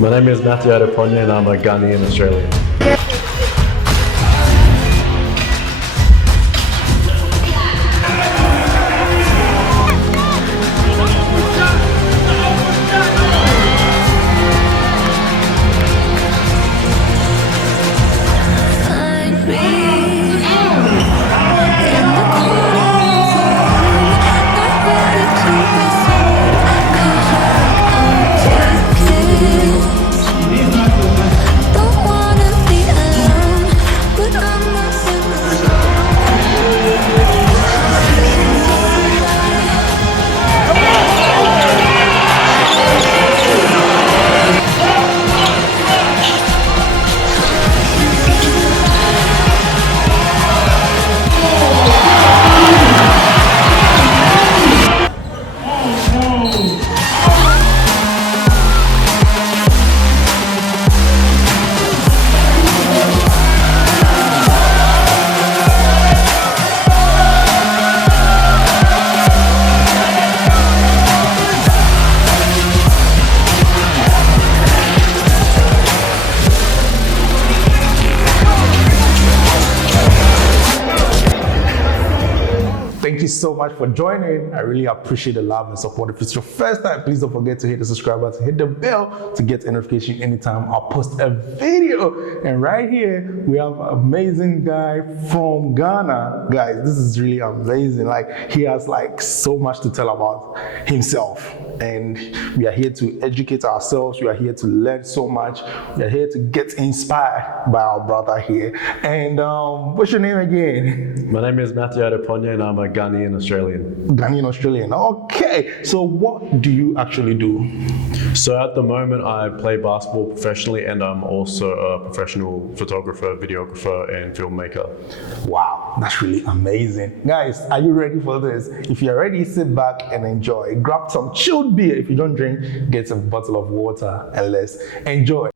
My name is Adekponya and I'm a Ghanaian Australian. Thank you so much for joining. I really appreciate the love and support. If it's your first time, please don't forget to hit the subscribe button, hit the bell to get a notification anytime I'll post a video. And right here, we have an amazing guy from Ghana. Guys, this is really amazing. Like, he has like so much to tell about himself. And we are here to educate ourselves. We are here to learn so much. We are here to get inspired by our brother here. And what's your name again? My name is Adekponya and I'm a Ghanaian Australian. Ghanaian Australian. Okay. So what do you actually do? So at the moment I play basketball professionally and I'm also a professional photographer, videographer and filmmaker. Wow, that's really amazing. Guys, are you ready for this? If you're ready, sit back and enjoy. Grab some chilled beer. If you don't drink, get a bottle of water and let's enjoy.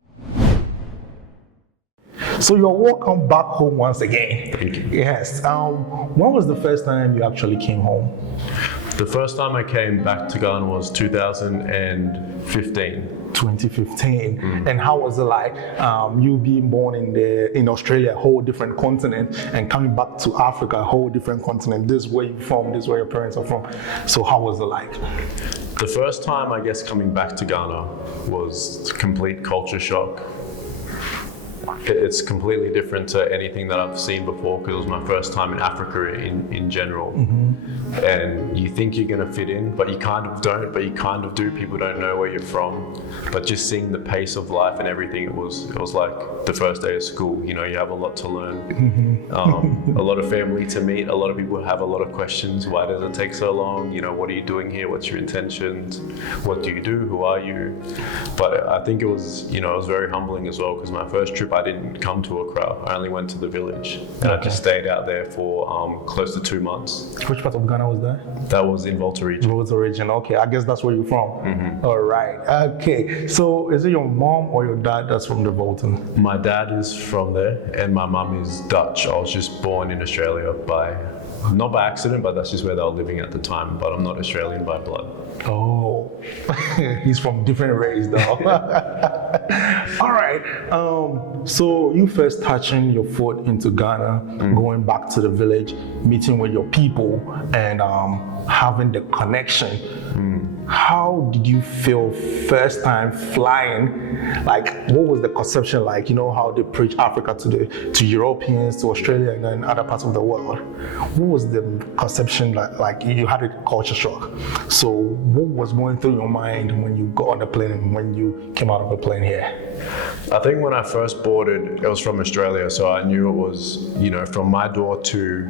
So you're welcome back home once again. Thank you. Yes. When was the first time you actually came home? The first time I came back to Ghana was 2015. 2015. And how was it like you being born in Australia, a whole different continent, and coming back to Africa, a whole different continent? This is where you're from, this is where your parents are from. So how was it like? The first time I guess coming back to Ghana was complete culture shock. It's completely different to anything that I've seen before because it was my first time in Africa in general. And you think you're going to fit in, but you kind of don't, but you kind of do. People don't know where you're from. But just seeing the pace of life and everything, it was like the first day of school. You know, you have a lot to learn, a lot of family to meet. A lot of people have a lot of questions. Why does it take so long? You know, what are you doing here? What's your intentions? What do you do? Who are you? But I think it was, you know, it was very humbling as well because my first trip, I didn't come to Accra. I only went to the village and I just stayed out there for close to 2 months. Which part of Ghana was that? That was in Volta region. Volta region, okay. I guess that's where you're from. All right, okay. So is it your mom or your dad that's from the Volta? My dad is from there and my mum is Dutch. I was just born in Australia not by accident, but that's just where they were living at the time. But I'm not Australian by blood. Oh, he's from different race though. All right, so you first touching your foot into Ghana, going back to the village, meeting with your people and having the connection. How did you feel first time flying? Like, what was the conception like? You know how they preach Africa to Europeans, to Australia, and then other parts of the world. What was the conception like? Like, you had a culture shock. So what was going through your mind when you got on the plane and when you came out of the plane here? I think when I first boarded, it was from Australia, so I knew it was, you know, from my door to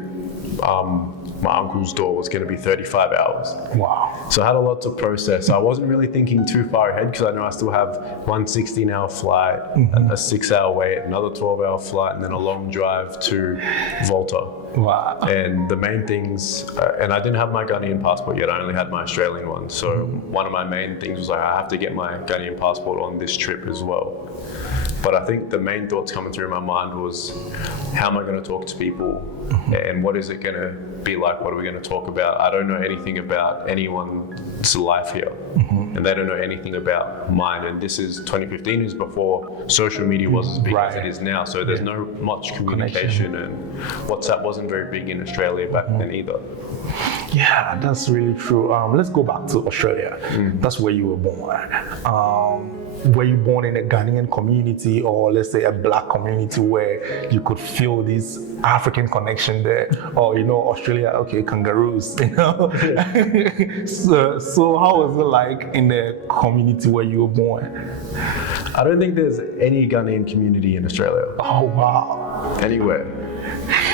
my uncle's door was going to be 35 hours. Wow. So I had a lot to process. I wasn't really thinking too far ahead because I know I still have one 16-hour flight, a 6-hour wait, another 12-hour flight, and then a long drive to Volta. Wow. And the main things, and I didn't have my Ghanaian passport yet, I only had my Australian one. So one of my main things was like, I have to get my Ghanaian passport on this trip as well. But I think the main thoughts coming through my mind was, how am I going to talk to people? And what is it going to be like, what are we going to talk about? I don't know anything about anyone's life here. And they don't know anything about mine. And this is 2015 is before social media was as big as it is now. So there's no much communication, and WhatsApp wasn't very big in Australia back then either. Yeah, that's really true. Let's go back to Australia. That's where you were born. Were you born in a Ghanaian community, or let's say a black community where you could feel this African connection there? Or, Australia, okay, kangaroos, So how was it like in the community where you were born? I don't think there's any Ghanaian community in Australia. Oh, wow. Anywhere.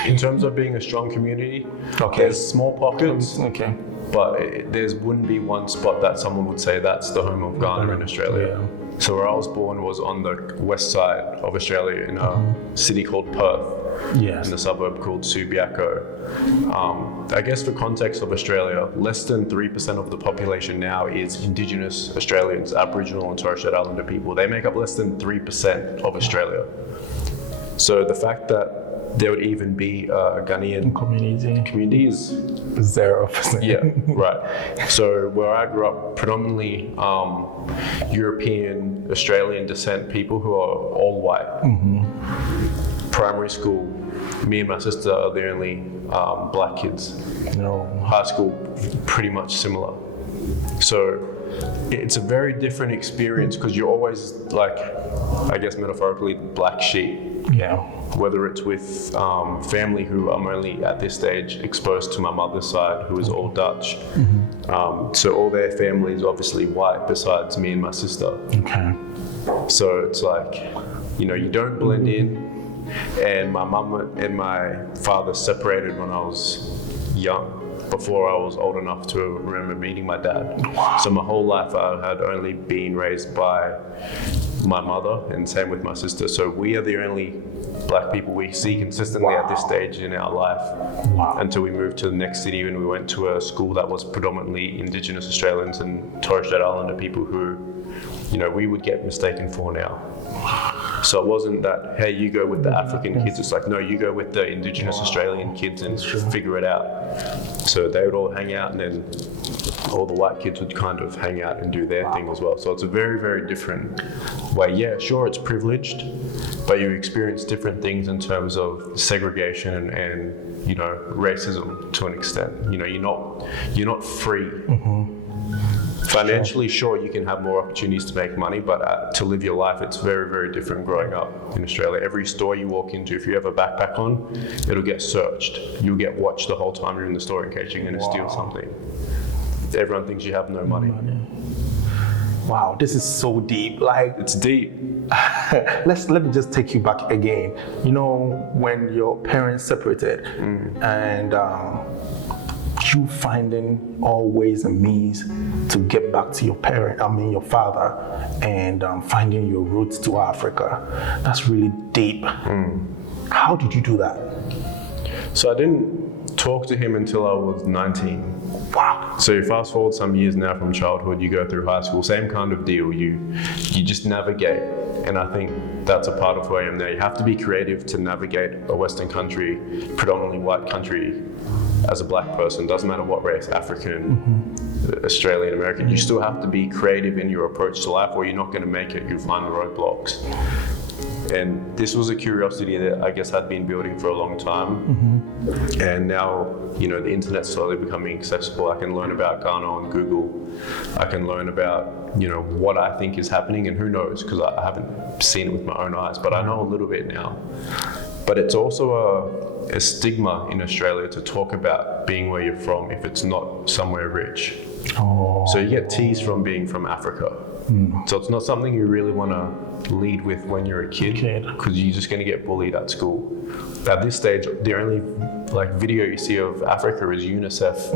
In terms of being a strong community, there's small pockets. Okay. But there wouldn't be one spot that someone would say that's the home of Ghana in Australia. Yeah. So where I was born was on the west side of Australia in a city called Perth, in a suburb called Subiaco. I guess for context of Australia, less than 3% of the population now is Indigenous Australians, Aboriginal and Torres Strait Islander people. They make up less than 3% of Australia. So the fact that there would even be a Ghanaian community is 0%. Yeah, right. So where I grew up, predominantly European, Australian descent people who are all white. Primary school, me and my sister are the only black kids. High school, pretty much similar. So it's a very different experience because you're always like, I guess metaphorically, black sheep. Yeah. Whether it's with family who I'm only at this stage exposed to my mother's side, who is all Dutch. So all their family is obviously white besides me and my sister. Okay. So it's like, you don't blend in. And my mum and my father separated when I was young, before I was old enough to remember meeting my dad. Wow. So my whole life I had only been raised by my mother, and same with my sister. So we are the only black people we see consistently at this stage in our life. Until we moved to the next city and we went to a school that was predominantly Indigenous Australians and Torres Strait Islander people who, we would get mistaken for now. So it wasn't that, hey, you go with the African kids. It's like, no, you go with the Indigenous Australian kids and figure it out. So they would all hang out, and then all the white kids would kind of hang out and do their thing as well. So it's a very, very different way. Yeah, sure, it's privileged, but you experience different things in terms of segregation and racism to an extent. You're not free. Financially, sure, you can have more opportunities to make money, but to live your life, it's very, very different growing up in Australia. Every store you walk into, if you have a backpack on, it'll get searched. You'll get watched the whole time you're in the store in case you're going to steal something. Everyone thinks you have no money. Wow, this is so deep. Like, it's deep. Let me just take you back again. When your parents separated, and you finding all ways and means to get back to your your father, and finding your roots to Africa. That's really deep. How did you do that? So I didn't talk to him until I was 19. Wow. So you fast forward some years now from childhood, you go through high school, same kind of deal. You just navigate. And I think that's a part of who I am now. You have to be creative to navigate a Western country, predominantly white country, as a black person. Doesn't matter what race, African, Australian, American. You still have to be creative in your approach to life, or you're not going to make it. You'll find the roadblocks. And this was a curiosity that I guess had been building for a long time. And now, the internet's slowly becoming accessible. I can learn about Ghana on Google. I can learn about, what I think is happening, and who knows, because I haven't seen it with my own eyes, but I know a little bit now. But it's also a stigma in Australia to talk about being where you're from if it's not somewhere rich. So you get teased from being from Africa. So it's not something you really want to lead with when you're a kid, because you're just going to get bullied at school. At this stage, the only video you see of Africa is UNICEF.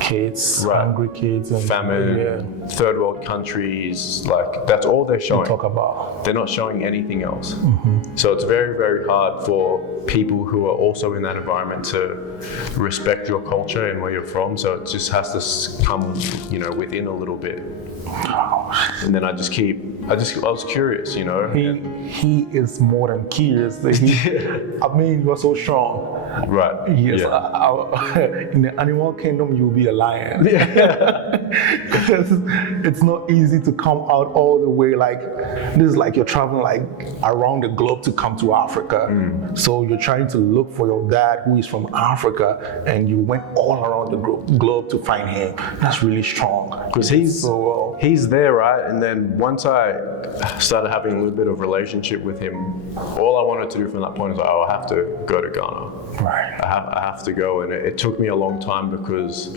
Kids, hungry kids, and famine, third world countries. That's all they're showing. Talk about. They're not showing anything else. So it's very, very hard for people who are also in that environment to respect your culture and where you're from. So it just has to come, within a little bit. And then I was curious, He is more than curious. You're so strong. Right. Yes, Yeah. in the animal kingdom, you'll be a lion. Because it's not easy to come out all the way. Like, this is like you're traveling like around the globe to come to Africa. So you're trying to look for your dad who is from Africa, and you went all around the globe to find him. That's really strong. Because he's there, right? And then once I started having a little bit of relationship with him, all I wanted to do from that point is, I have to go to Ghana. Right. I have to go, and it took me a long time because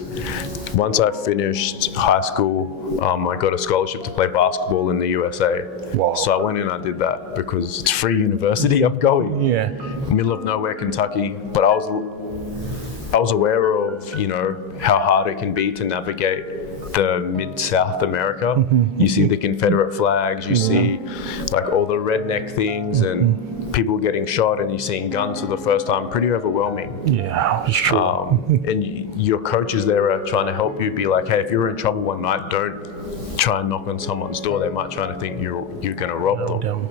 once I finished high school, I got a scholarship to play basketball in the USA. Wow. So I went in and I did that because it's free university. I'm going. Yeah. Middle of nowhere, Kentucky, but I was aware of, how hard it can be to navigate the mid-South America. You see the Confederate flags, you see like all the redneck things and people getting shot, and you're seeing guns for the first time. Pretty overwhelming. Yeah, it's true. And your coaches there are trying to help you be like, hey, if you're in trouble one night, don't try and knock on someone's door. They might try to think you're going to rob them.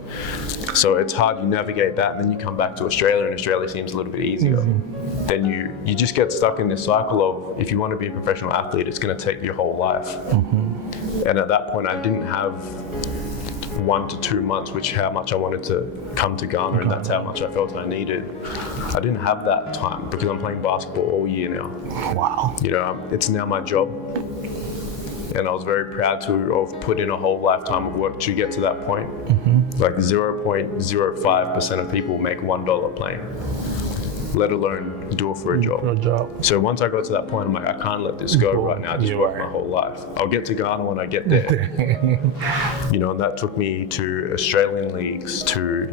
So it's hard. You navigate that, and then you come back to Australia, and Australia seems a little bit easier. Then you just get stuck in this cycle of, if you want to be a professional athlete, it's going to take your whole life. And at that point, I didn't have 1 to 2 months, which how much I wanted to come to Ghana, and that's how much I felt I needed. I didn't have that time because I'm playing basketball all year now. Wow. It's now my job. And I was very proud to have put in a whole lifetime of work to get to that point. Like 0.05% of people make $1 playing, let alone do it for a job. So once I got to that point, I'm like, I can't let this go right now. I just work my whole life. I'll get to Ghana when I get there. And that took me to Australian leagues, to,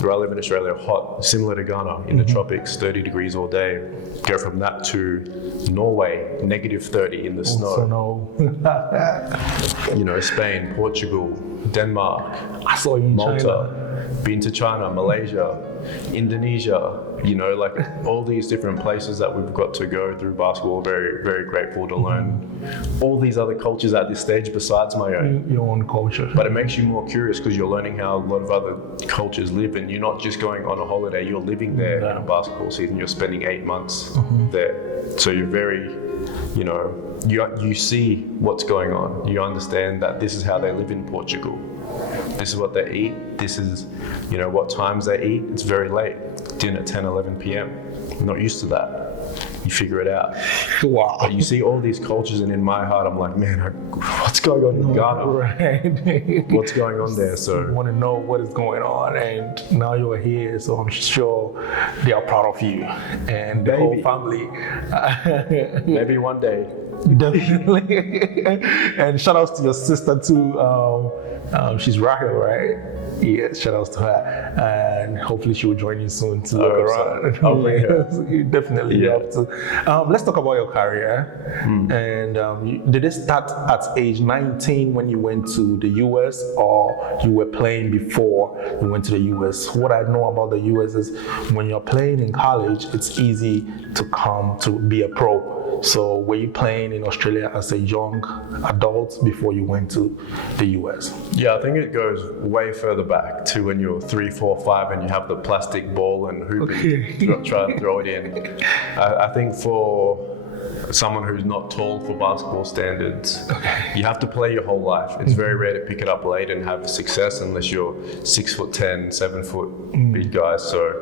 where I live in Australia, hot, similar to Ghana, in the tropics, 30 degrees all day. Go from that to Norway, -30 in the snow. Spain, Portugal, Denmark, I saw you in Malta, China. been to China, Malaysia, Indonesia, like all these different places that we've got to go through basketball. Very, very grateful to learn all these other cultures at this stage besides my own. Your own culture. But it makes you more curious because you're learning how a lot of other cultures live, and you're not just going on a holiday, you're living there in a basketball season. You're spending 8 months there. So you're very, you see what's going on. You understand that this is how they live in Portugal. This is what they eat. This is, what times they eat. It's very late. Dinner at 10, 11 p.m. I'm not used to that. You figure it out. Wow. But you see all these cultures, and in my heart, I'm like, man, what's going on in Ghana? Right. What's going on there? So you want to know what is going on, and now you're here, so I'm sure they are proud of you and the whole family. Maybe one day. Definitely. And shout outs to your sister too. She's Rahel, right? Yeah, shout outs to her, and hopefully she will join you soon to look around. I'll bring her. You definitely have to. Let's talk about your career. And did it start at age 19 when you went to the US, or you were playing before you went to the US? What I know about the US is when you're playing in college, it's easy to come to be a pro. So were you playing in Australia as a young adult before you went to the US? Yeah, I think it goes way further back to when you're 3, 4, 5 and you have the plastic ball and hooping, try and throw it in. I think for someone who's not tall for basketball standards, you have to play your whole life. It's very rare to pick it up late and have success unless you're 6'10", 7 foot big guys. So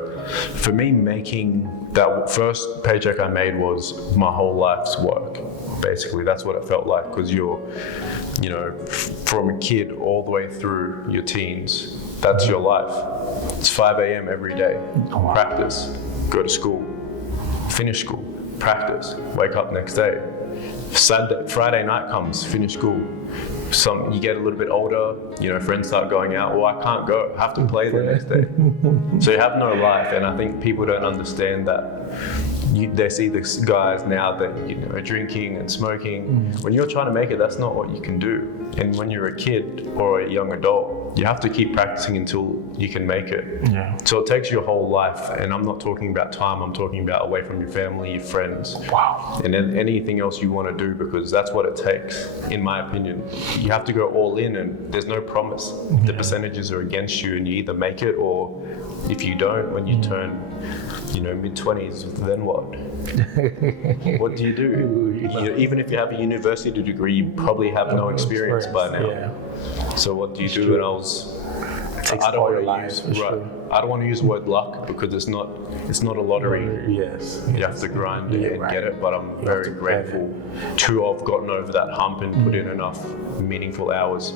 for me, making that first paycheck I made was my whole life's work. Basically, that's what it felt like, because you're, from a kid all the way through your teens, that's your life. It's 5 a.m. every day, practice, go to school, finish school, practice, wake up next day. Friday night comes, finish school. You get a little bit older, friends start going out. Well, I can't go, I have to play the next day. So you have no life, and I think people don't understand that. They see these guys now that are drinking and smoking. When you're trying to make it, that's not what you can do. And when you're a kid or a young adult, you have to keep practicing until you can make it. Yeah. So it takes your whole life, and I'm not talking about time, I'm talking about away from your family, your friends. Wow. And then anything else you want to do, because that's what it takes, in my opinion. You have to go all in, and there's no promise. The percentages are against you, and you either make it, or if you don't, when you turn, mid-20s, then what? What do you do? Even if you have a university degree, you probably have no experience by now. Yeah. So what do you do? And I don't want to use the word luck, because it's not a lottery. Yes. You have to grind and get it, but I'm very grateful to have gotten over that hump and put in enough meaningful hours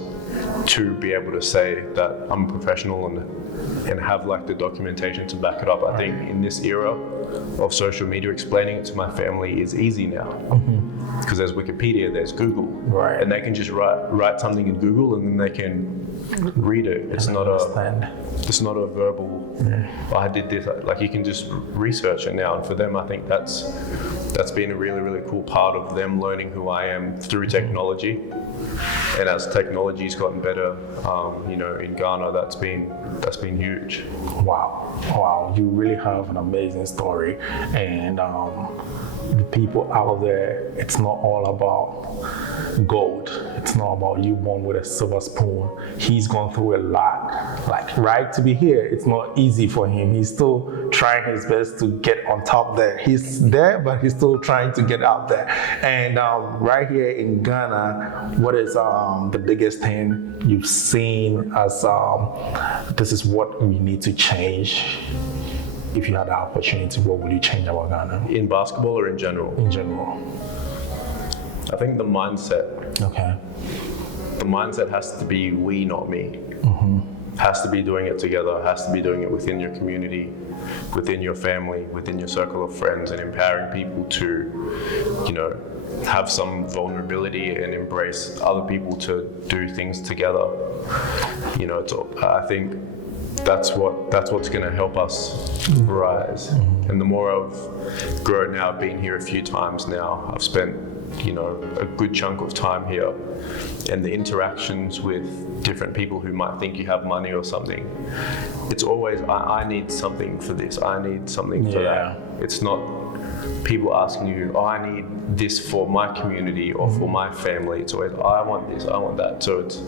to be able to say that I'm a professional and have like the documentation to back it up. I think in this era of social media, explaining it to my family is easy now. Because there's Wikipedia, there's Google, and they can just write something in Google and then they can read it. It's not a verbal, I did this. Like, you can just research it now, and for them, I think that's been a really, really cool part of them learning who I am through technology. And as technology's gotten better, in Ghana, that's been huge. Wow, you really have an amazing story, and the people out there, it's not all about gold. It's not about you born with a silver spoon. He's gone through a lot. To be here, it's not easy for him. He's still trying his best to get on top there. He's there, but he's still trying to get out there. And right here in Ghana, what is the biggest thing you've seen as this is what we need to change? If you had the opportunity, what would you change about Ghana? In basketball or in general? In general. I think the mindset. Okay. The mindset has to be we, not me. Has to be doing it together, has to be doing it within your community, within your family, within your circle of friends, and empowering people to, have some vulnerability and embrace other people to do things together. I think that's what's going to help us rise. And the more I've grown now, I've been here a few times now, I've spent a good chunk of time here, and the interactions with different people who might think you have money or something, it's always, I need something for this, I need something for that. It's not people asking you, I need this for my community or for my family. It's always, I want this, I want that. So it's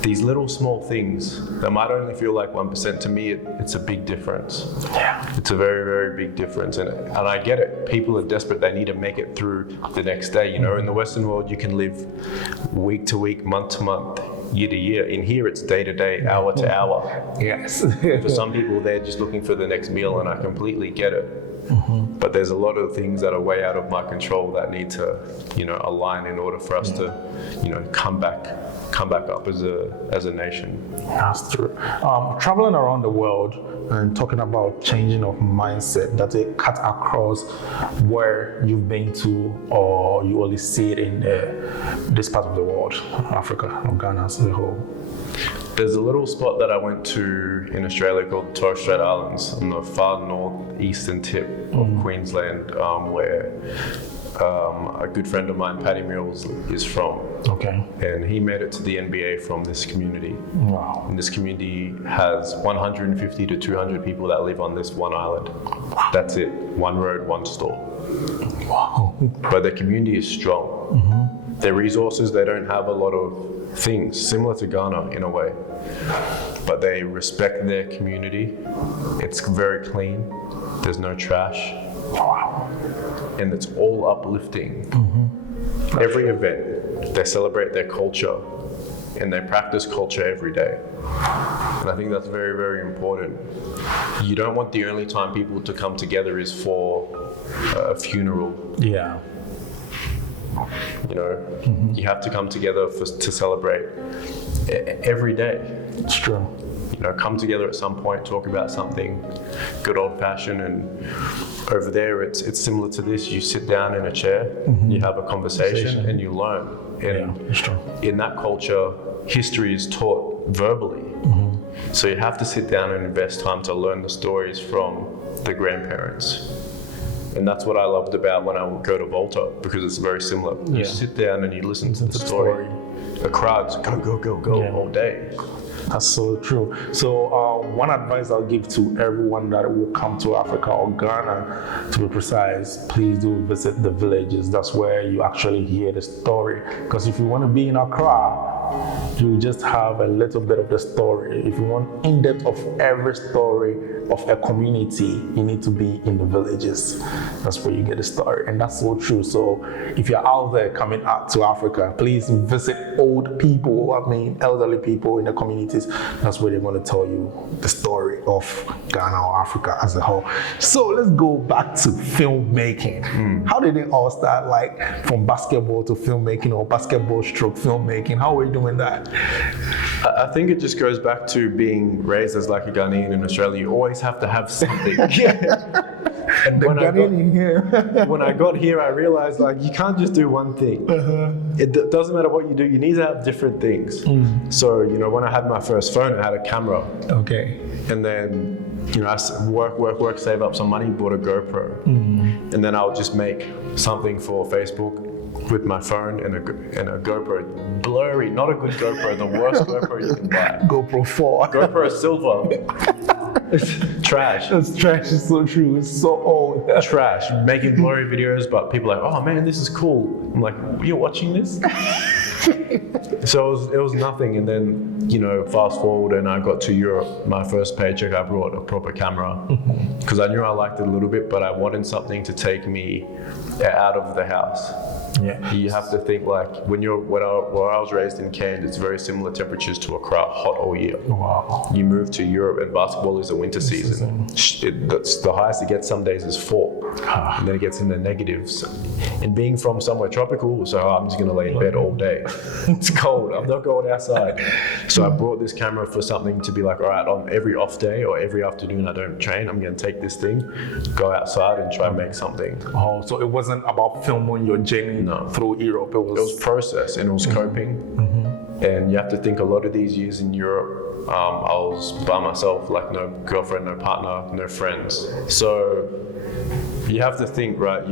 these little small things that might only feel like 1%. To me, it's a big difference. Yeah. It's a very, very big difference. And I get it. People are desperate. They need to make it through the next day. In the Western world, you can live week to week, month to month, year to year. In here, it's day to day, hour to hour. Yes. For some people, they're just looking for the next meal, and I completely get it. But there's a lot of things that are way out of my control that need to, align in order for us to, come back up as a nation. That's true. Traveling around the world and talking about changing of mindset, that it cut across where you've been to, or you only see it in this part of the world, Africa or Ghana as a whole. There's a little spot that I went to in Australia called Torres Strait Islands on the far northeastern tip of Queensland, where a good friend of mine, Paddy Mills, is from. Okay. And he made it to the NBA from this community. Wow. And this community has 150 to 200 people that live on this one island. Wow. That's it. One road, one store. Wow. But the community is strong. Their resources, they don't have a lot of things, similar to Ghana in a way. But they respect their community. It's very clean. There's no trash. Wow. And it's all uplifting. Every event, they celebrate their culture and they practice culture every day. And I think that's very, very important. You don't want the only time people to come together is for a funeral. Yeah. You have to come together to celebrate every day. It's true. Come together at some point, talk about something good old fashioned, and over there it's similar to this. You sit down in a chair, you have a conversation, and you learn. And it's true. In that culture, history is taught verbally. So you have to sit down and invest time to learn the stories from the grandparents. And that's what I loved about when I would go to Volta, because it's very similar. You sit down and you listen to the story. a crowd, go all day. That's so true. So one advice I'll give to everyone that will come to Africa or Ghana, to be precise, please do visit the villages. That's where you actually hear the story. Because if you want to be in Accra, you just have a little bit of the story. If you want in-depth of every story of a community, you need to be in the villages. That's where you get the story. And that's so true. So if you're out there coming out to Africa, please visit old people, elderly people in the communities. That's where they're going to tell you the story of Ghana or Africa as a whole. So let's go back to filmmaking. How did it all start, like from basketball to filmmaking, or basketball stroke filmmaking? How are you doing that? I think it just goes back to being raised as like a Ghanaian in Australia. You always have to have something. And The Ghanaian in here. when I got here, I realized like you can't just do one thing. It doesn't matter what you do. You need to have different things. So when I had my first phone, I had a camera. Okay. And then I work, save up some money, bought a GoPro, and then I'll just make something for Facebook with my phone and a GoPro. Blurry, not a good GoPro, the worst GoPro you can buy. GoPro 4. GoPro Silver. It's trash. That's trash. It's so true. It's so old. Trash. Making blurry videos, but people are like, oh man, this is cool. I'm like, you're watching this? So it was nothing. And then, fast forward and I got to Europe. My first paycheck, I brought a proper camera because I knew I liked it a little bit, but I wanted something to take me out of the house. Yeah. You have to think like where I was raised in Cairns, it's very similar temperatures to Accra, hot all year. Wow. You move to Europe and basketball is a winter season. That's the highest it gets some days is 4, and then it gets in the negatives. And being from somewhere tropical, so I'm just gonna lay in bed all day. It's cold. I'm not going outside. So I brought this camera for something to be like, all right, on every off day or every afternoon I don't train, I'm gonna take this thing, go outside and try and make something. Oh, so it wasn't about filming your journey through Europe. It was process and it was coping. And you have to think a lot of these years in Europe, I was by myself, like no girlfriend, no partner, no friends. So you have to think, right,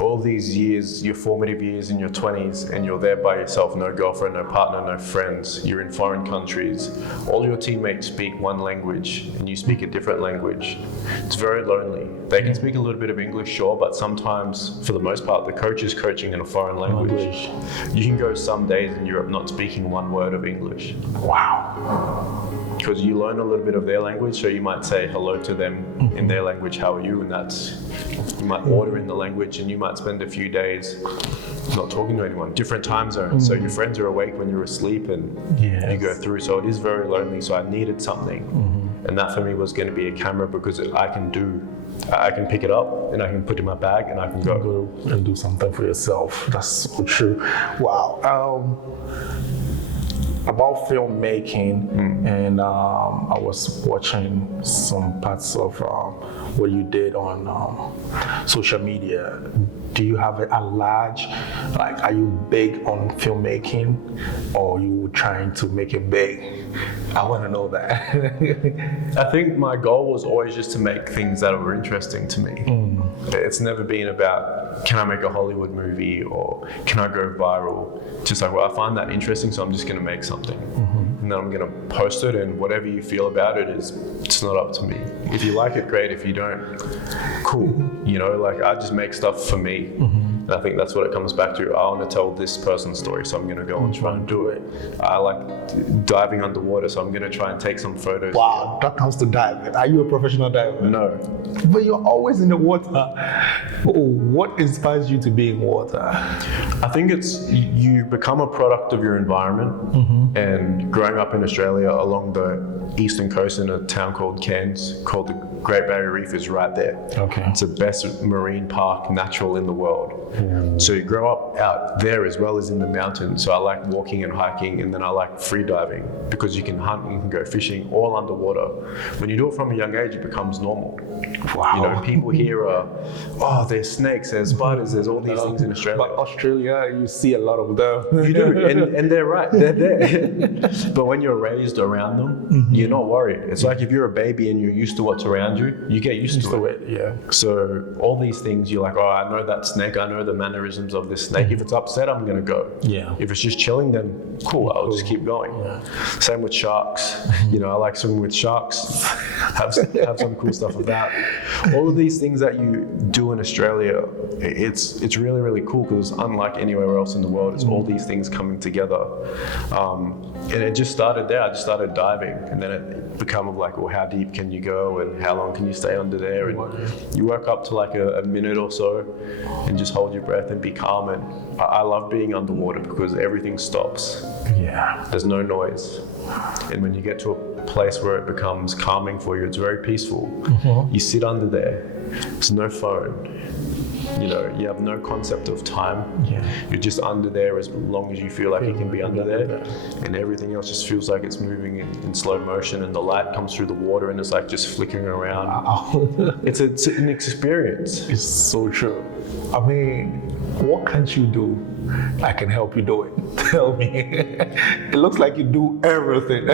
all these years, your formative years in your 20s, and you're there by yourself, no girlfriend, no partner, no friends, you're in foreign countries, all your teammates speak one language and you speak a different language. It's very lonely. They can speak a little bit of English, sure, but sometimes, for the most part, the coach is coaching in a foreign language. You can go some days in Europe not speaking one word of English. wow. Because you learn a little bit of their language, so you might say hello to them in their language, how are you? And you might order in the language, and you might spend a few days not talking to anyone. Different time zones, so your friends are awake when you're asleep, and you go through. So it is very lonely. So I needed something, and that for me was going to be a camera because I can pick it up and I can put it in my bag and I can go and do something for yourself. That's so true. Wow. About filmmaking, and I was watching some parts of what you did on social media. Do you have a large, are you big on filmmaking, or you trying to make it big? I want to know that. I think my goal was always just to make things that were interesting to me. It's never been about, can I make a Hollywood movie or can I go viral? Just like, well, I find that interesting, so I'm just going to make something. And then I'm going to post it, and whatever you feel about it it's not up to me. If you like it, great. If you don't, cool. I just make stuff for me. And I think that's what it comes back to. I want to tell this person's story, so I'm going to go and try and do it. I like diving underwater, so I'm going to try and take some photos. Wow, that comes to diving. Are you a professional diver? No. But you're always in the water. What inspires you to be in water? I think it's you become a product of your environment. And growing up in Australia along the eastern coast in a town called Cairns, called the Great Barrier Reef, is right there. Okay. It's the best marine park, natural in the world. So you grow up out there as well as in the mountains. So I like walking and hiking, and then I like free diving because you can hunt and you can go fishing all underwater. When you do it from a young age, it becomes normal. Wow. People here are, there's snakes, there's spiders, there's all these things in Australia. But Australia, you see a lot of them. You do, and they're right, they're there. But when you're raised around them, you're not worried. It's like if you're a baby and you're used to what's around you, you get used to it. Yeah. So all these things, you're like, I know that snake, I know the mannerisms of this snake. If it's upset, I'm gonna go. Yeah. If it's just chilling, then cool, I'll just keep going. Yeah. Same with sharks. You know, I like swimming with sharks. Have some cool stuff with that. All of these things that you do in Australia, it's really, really cool because unlike anywhere else in the world, it's all these things coming together. And it just started there. I just started diving, and then it became like, well, how deep can you go, and how long can you stay under there? And you work up to like a minute or so, and just hold your breath and be calm. And I love being underwater because everything stops. Yeah. There's no noise, and when you get to a place where it becomes calming for you, it's very peaceful. You sit under there. There's no phone. You know, you have no concept of time. Yeah. You're just under there as long as you feel like you can be under there, and everything else just feels like it's moving in slow motion, and the light comes through the water and it's like just flickering around. Wow. It's an experience. It's so true. I mean, what can't you do? I can help you do it. Tell me. It looks like you do everything.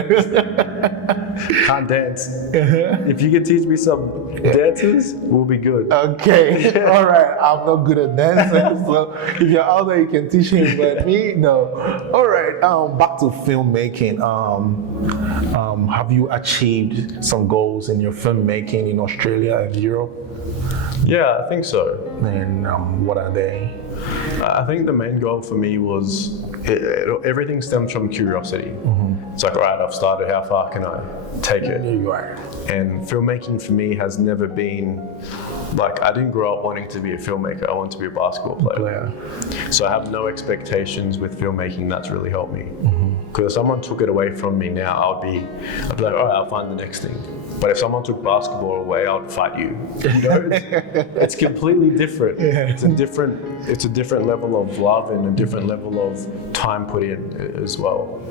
Can't dance. If you can teach me some dances, we'll be good. Okay, all right. I'm not good at dancing, so if you're out there, you can teach me. But me, no. All right. Back to filmmaking. Have you achieved some goals in your filmmaking in Australia and Europe? Yeah, I think so. And what are they? I think the main goal for me was everything stems from curiosity. It's like, all right, I've started, how far can I take it? There you are. And filmmaking for me has never been, like, I didn't grow up wanting to be a filmmaker, I wanted to be a basketball player. So I have no expectations with filmmaking. That's really helped me. Because if someone took it away from me now, I'd be like, all right, I'll find the next thing. But if someone took basketball away, I'd fight you. You know, it's completely different. It's a different level of love and a different level of time put in as well.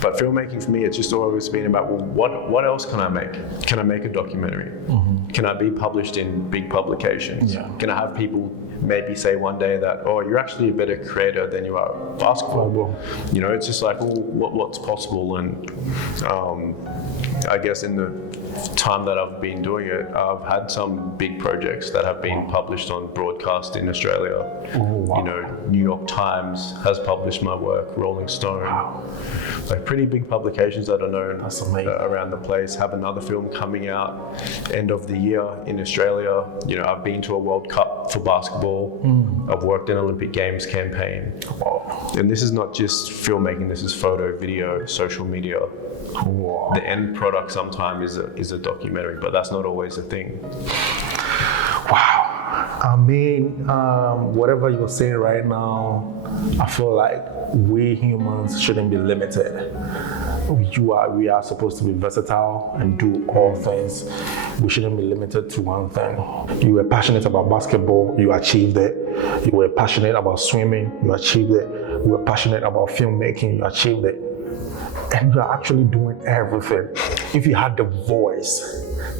But filmmaking for me, it's just always been about, well, what else can I make? Can I make a documentary? Can I be published in big publications? Can I have people maybe say one day that, oh, you're actually a better creator than you are basketball? You know, it's just like, well, what's possible? And I guess in the time that I've been doing it, I've had some big projects that have been published on broadcast in Australia. You know, New York Times has published my work, Rolling Stone. Like pretty big publications that are known around the place. Have another film coming out end of the year in Australia. You know, I've been to a World Cup for basketball. I've worked in Olympic Games campaign. And this is not just filmmaking, this is photo, video, social media. The end product sometimes is a documentary, but that's not always a thing. Wow. I mean, whatever you're saying right now, I feel like we humans shouldn't be limited. We are supposed to be versatile and do all things. We shouldn't be limited to one thing. You were passionate about basketball, you achieved it. You were passionate about swimming, you achieved it. You were passionate about filmmaking, you achieved it. And you're actually doing everything. If you had the voice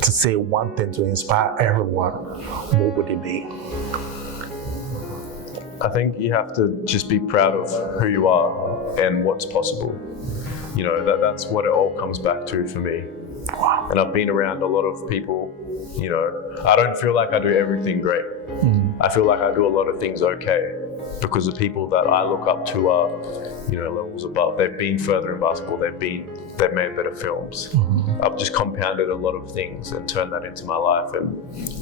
to say one thing to inspire everyone, what would it be? I think you have to just be proud of who you are and what's possible. You know, that's what it all comes back to for me. Wow. And I've been around a lot of people, you know, I don't feel like I do everything great. I feel like I do a lot of things okay, because the people that I look up to are, you know, levels above. They've been further in basketball, they've made better films. I've just compounded a lot of things and turned that into my life, and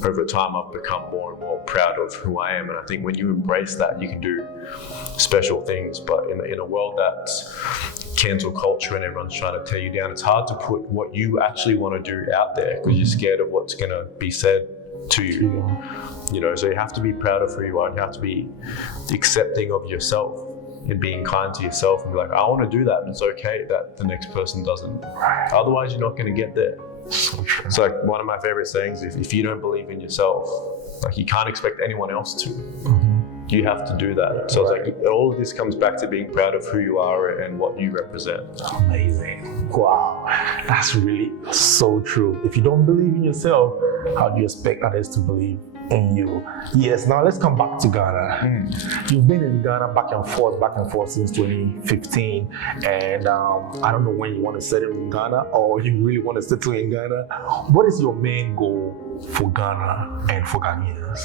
over time I've become more and more proud of who I am. And I think when you embrace that, you can do special things. But in a world that's cancel culture and everyone's trying to tear you down, it's hard to put what you actually want to do out there because you're scared of what's going to be said to you. You know, so you have to be proud of who you are, and you have to be accepting of yourself and being kind to yourself and be like, I want to do that, and it's okay that the next person doesn't. Otherwise, you're not going to get there. It's like one of my favorite sayings, if you don't believe in yourself, like you can't expect anyone else to. You have to do that. So it's like all of this comes back to being proud of who you are and what you represent. Amazing. Wow. That's really so true. If you don't believe in yourself, how do you expect others to believe in you? Yes, now let's come back to Ghana. You've been in Ghana back and forth since 2015. And I don't know when you want to settle in Ghana or you really want to settle in Ghana. What is your main goal for Ghana and for Ghanaians?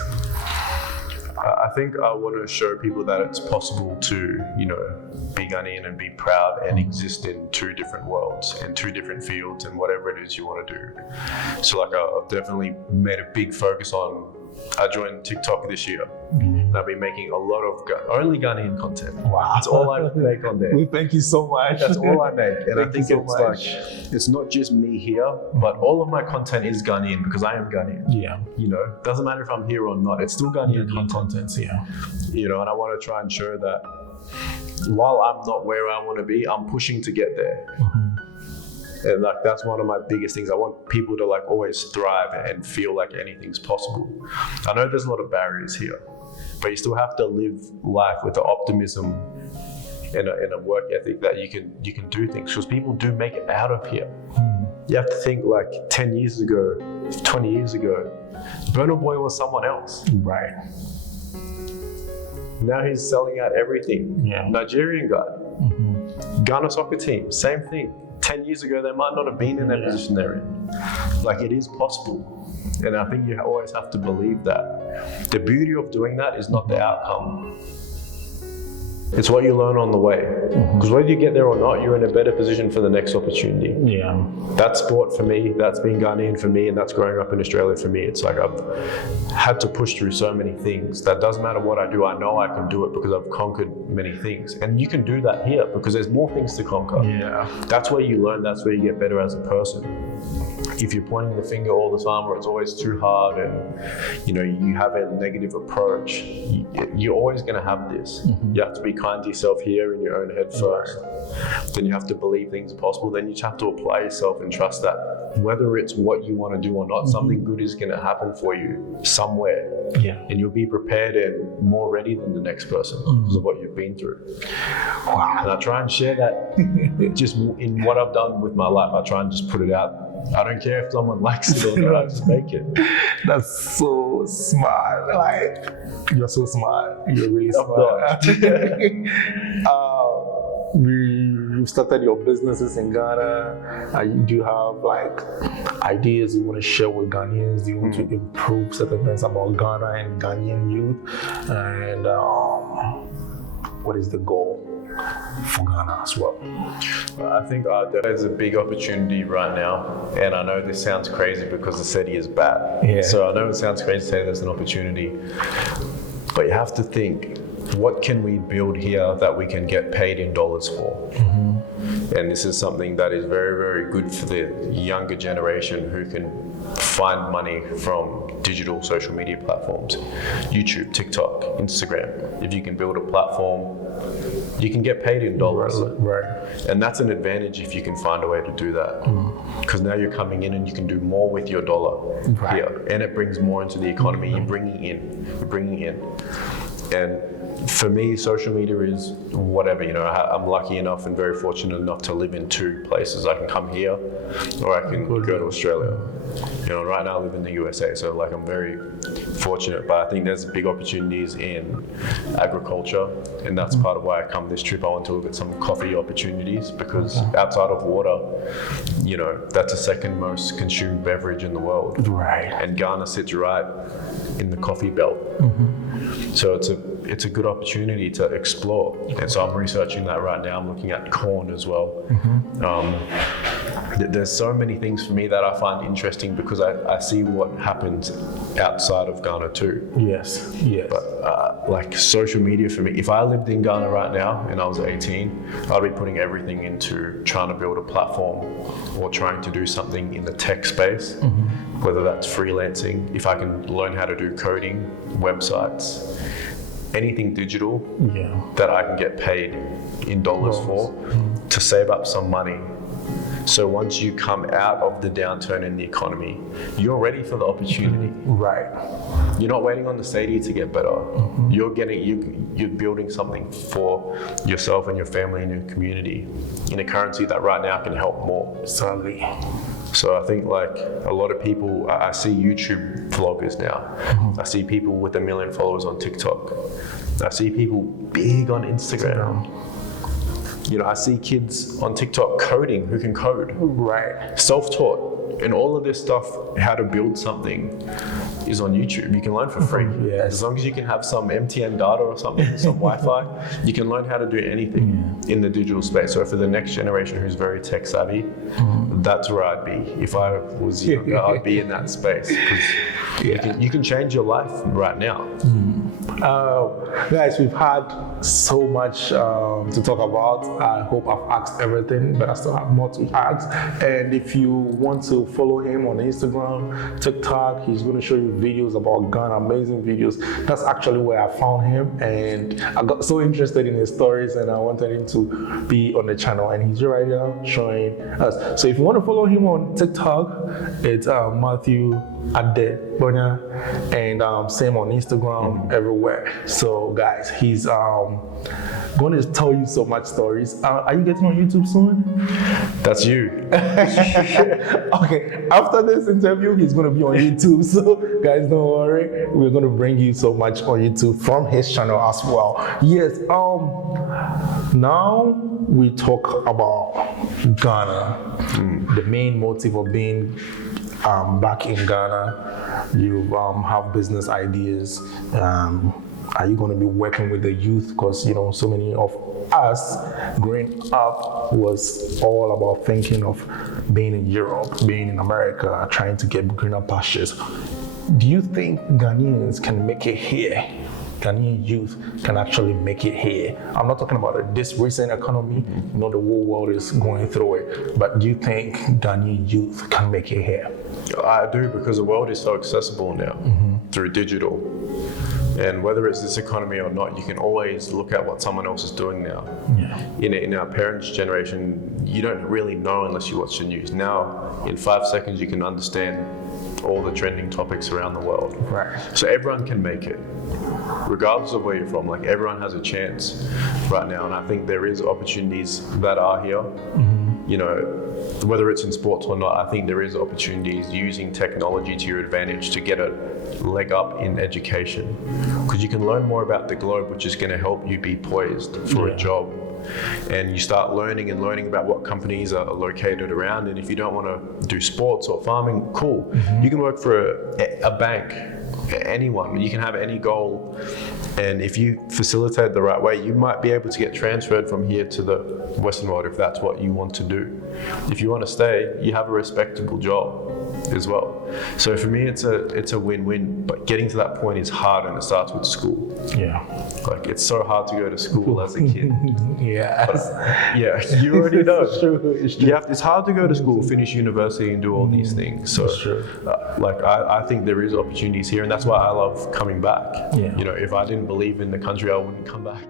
I think I want to show people that it's possible to, be Ghanaian and be proud and exist in two different worlds, in two different fields, and whatever it is you want to do. So like I've definitely made a big focus on, I joined TikTok this year. And I've been making a lot of only Ghanaian content. Wow. That's all I make on there. Well, thank you so much. That's all I make. And I think so it's much. like, it's not just me here, but all of my content is Ghanaian because I am Ghanaian. Yeah. Doesn't matter if I'm here or not, it's still Ghanaian content. Yeah. And I want to try and show that while I'm not where I want to be, I'm pushing to get there. And like that's one of my biggest things. I want people to like always thrive and feel like anything's possible. I know there's a lot of barriers here, but you still have to live life with the optimism and a work ethic that you can do things, because people do make it out of here. You have to think like 10 years ago, 20 years ago, Burna Boy was someone else. Right. Now he's selling out everything. Yeah. Nigerian guy. Ghana soccer team, same thing. 10 years ago, they might not have been in that position they're in. Like it is possible. And I think you always have to believe that. The beauty of doing that is not the outcome. It's what you learn on the way. Because whether you get there or not, you're in a better position for the next opportunity. Yeah. That's sport for me, that's being Ghanaian for me, and that's growing up in Australia for me. It's like I've had to push through so many things that doesn't matter what I do, I know I can do it because I've conquered many things. And you can do that here because there's more things to conquer. Yeah. That's where you learn, that's where you get better as a person. If you're pointing the finger all the time or it's always too hard and you have a negative approach, you're always going to have this. You have to be kind to yourself here in your own head first. Then you have to believe things are possible. Then you just have to apply yourself and trust that whether it's what you want to do or not, something good is going to happen for you somewhere. Yeah. And you'll be prepared and more ready than the next person because of what you've been through. Wow. And I try and share that just in what I've done with my life. I try and just put it out. I don't care if someone likes it or not, I just make it. That's so smart. Like, you're so smart. You're really smart. You started your businesses in Ghana. Do you have like ideas you want to share with Ghanaians? Do you want to improve certain things about Ghana and Ghanaian youth? And what is the goal for Ghana as well? I think there's a big opportunity right now, and I know this sounds crazy because the city is bad. Yeah. So I know it sounds crazy to say there's an opportunity, but you have to think, what can we build here that we can get paid in dollars for? And this is something that is very, very good for the younger generation who can find money from digital social media platforms, YouTube, TikTok, Instagram. If you can build a platform, you can get paid in dollars. Right. And that's an advantage if you can find a way to do that. Because now you're coming in and you can do more with your dollar here. And it brings more into the economy. You're bringing in. And for me, social media is whatever, I'm lucky enough and very fortunate enough to live in two places. I can come here or I can go to Australia. Right now I live in the USA, so like I'm very fortunate, but I think there's big opportunities in agriculture, and that's part of why I come this trip. I want to look at some coffee opportunities because outside of water, that's the second most consumed beverage in the world. Right. And Ghana sits right in the coffee belt. So it's a good opportunity to explore. And so I'm researching that right now. I'm looking at corn as well. There's so many things for me that I find interesting because I see what happens outside of Ghana too. Yes. But like social media for me, if I lived in Ghana right now and I was 18, I'd be putting everything into trying to build a platform or trying to do something in the tech space, whether that's freelancing, if I can learn how to do coding, websites, anything digital that I can get paid in dollars for to save up some money. So once you come out of the downturn in the economy, you're ready for the opportunity. Right. You're not waiting on the city to get better. You're building something for yourself and your family and your community in a currency that right now can help more. Sadly. So I think like a lot of people, I see YouTube vloggers now. I see people with 1 million followers on TikTok. I see people big on Instagram. I see kids on TikTok coding who can code. Right. Self-taught. And all of this stuff, how to build something, is on YouTube. You can learn for free. Yes. As long as you can have some MTN data or something, some Wi-Fi, you can learn how to do anything in the digital space. So for the next generation who's very tech savvy, that's where I'd be. If I was younger, I'd be in that space. Because you can change your life right now. Guys, we've had so much to talk about. I hope I've asked everything, but I still have more to ask. And if you want to follow him on Instagram, TikTok, he's going to show you videos about Ghana, amazing videos. That's actually where I found him, and I got so interested in his stories, and I wanted him to be on the channel, and he's right now showing us. So if you want to follow him on TikTok, it's Mahameru Adekponya, and same on Instagram, everywhere. So guys, he's going to tell you so much stories. Are you getting on YouTube soon? That's you. Okay, after this interview, he's going to be on YouTube. So guys, don't worry. We're going to bring you so much on YouTube from his channel as well. Yes, now we talk about Ghana. The main motive of being back in Ghana. You have business ideas. Are you going to be working with the youth? Because so many of us growing up was all about thinking of being in Europe, being in America, trying to get greener pastures. Do you think Ghanaians can make it here? Ghanaian youth can actually make it here? I'm not talking about this recent economy, the whole world is going through it, but do you think Ghanaian youth can make it here? I do, because the world is so accessible now through digital. And whether it's this economy or not, you can always look at what someone else is doing now. In our parents' generation, you don't really know unless you watch the news. Now, in 5 seconds, you can understand all the trending topics around the world. Right. So everyone can make it, regardless of where you're from. Like, everyone has a chance right now, and I think there is opportunities that are here. Whether it's in sports or not, I think there is opportunities using technology to your advantage to get a leg up in education, because you can learn more about the globe, which is going to help you be poised for a job. And you start learning about what companies are located around. And if you don't want to do sports or farming, cool. You can work for a bank, anyone. You can have any goal. And if you facilitate the right way, you might be able to get transferred from here to the Western world if that's what you want to do. If you want to stay, you have a respectable job as well. So for me, it's a win-win, but getting to that point is hard, and it starts with school. Like, it's so hard to go to school as a kid. You already know. It's true. It's hard to go to school, finish university, and do all these things. So I think there is opportunities here, and that's why I love coming back. If I didn't believe in the country, I wouldn't come back.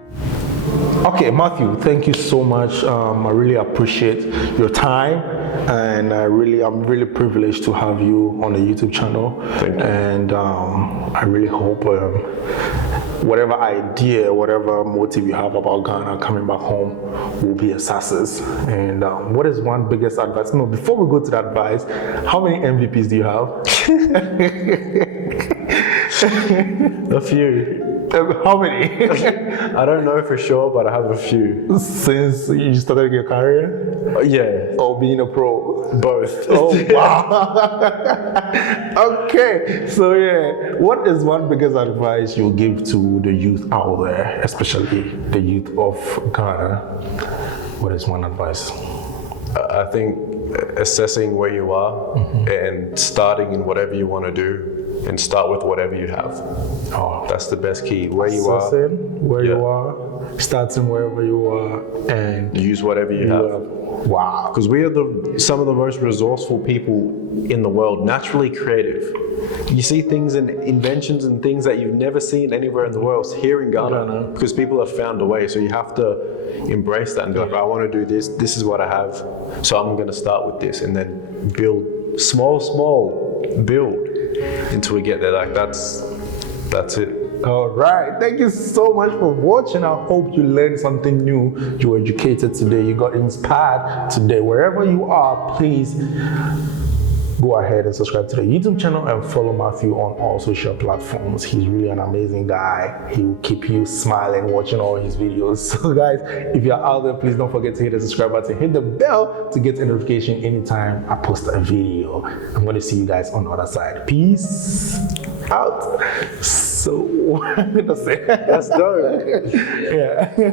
Okay, Matthew, thank you so much. I really appreciate your time, and I'm really privileged to have you on the YouTube channel. Thank you. And I really hope whatever idea, whatever motive you have about Ghana coming back home will be a success. And what is one biggest advice? No, before we go to that advice, how many MVPs do you have? A few. How many? I don't know for sure, but I have a few. Since you started your career? Yeah. Or being a pro? Both. Oh, wow. Okay, so what is one biggest advice you give to the youth out there, especially the youth of Ghana? What is one advice? I think assessing where you are and starting in whatever you want to do, and start with whatever you have. That's the best key. Where you are, where you are, starting wherever you are, and use whatever you have. Wow. Because we are some of the most resourceful people in the world, naturally creative. You see things and inventions and things that you've never seen anywhere in the world here in Ghana, because people have found a way. So you have to embrace that and be like, I want to do this. This is what I have. So I'm going to start with this, and then build small, build until we get there. Like, that's it. All right, thank you so much for watching. I hope you learned something new. You were educated today. You got inspired today. Wherever you are, please go ahead and subscribe to the YouTube channel and follow Matthew on all social platforms. He's really an amazing guy. He will keep you smiling watching all his videos. So guys, if you're out there, please don't forget to hit the subscribe button, hit the bell to get a notification anytime I post a video. I'm going to see you guys on the other side. Peace out. So that's it. That's dope. Yeah.